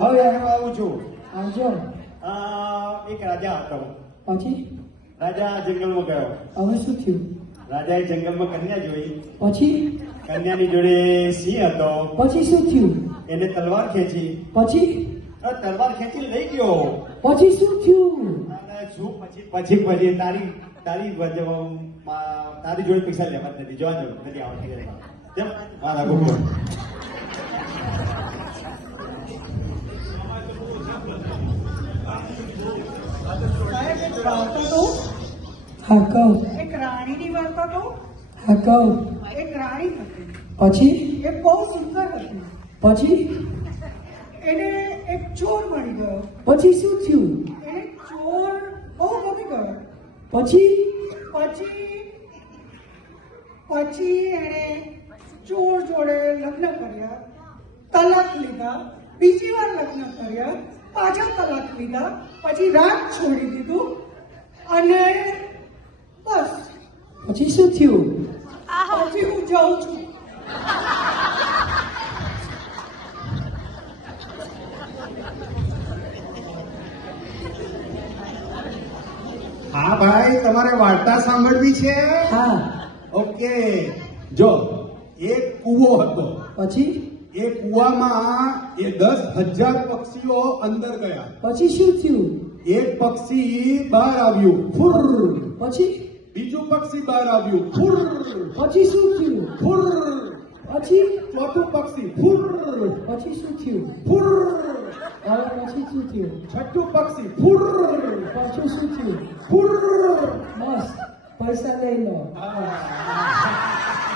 હવે હું આવું છું. આવજો. એક રાજા હતો. પછી રાજા જંગલમાં ગયો. હવે શું થયું? રાજાએ જંગલમાં કન્યા જોઈ. પછી કન્યાની જોડે સિંહ હતો. પછી શું થયું? એને તલવાર ખેંચી. પછી તલવાર ખેંચી લઈ ગયો. પછી શું થયું? અને શું પછી તારી તારી તારી જોડે પૈસા લેવા જ નથી. જોવા નથી આવડતી. કેમ મારા ગુરુ હા કહું. એક રાણીની વાર્તા કહું. હા કહું. એક રાણી હતી. પછી એ બહુ સુંદર હતી. પછી એને એક ચોર મળી ગયો. પછી શું થયું? એને ચોર બહુ ગમી ગયો. પછી પછી એણે ચોર જોડે લગ્ન કર્યા, તલાક લીધા, બીજી વાર લગ્ન કર્યા, પાછા તલાક લીધા, પછી રાત છોડી દીધું અને બસ. પછી શું થયું? પછી હું જાઉં છું. હા ભાઈ, તમારે વાર્તા સાંભળવી છે? હા. ઓકે. જો એક કૂવો હતો. પછી એ કૂવામાં એ 10,000 પક્ષીઓ અંદર ગયા. પછી શું થયું? એક પક્ષી બહાર આવ્યું, ફુર. પછી બીજું પક્ષી બહાર આવ્યું, ફુર. પછી શું થયું? ફુર. પછી ચોથું પક્ષી, ફુર. પછી શું થયું? ફુર. હવે પછી શું થયું? છઠ્ઠું પક્ષી, ફુર. પછી શું થયું? ફુર. બસ પૈસા લઈ લો. હા.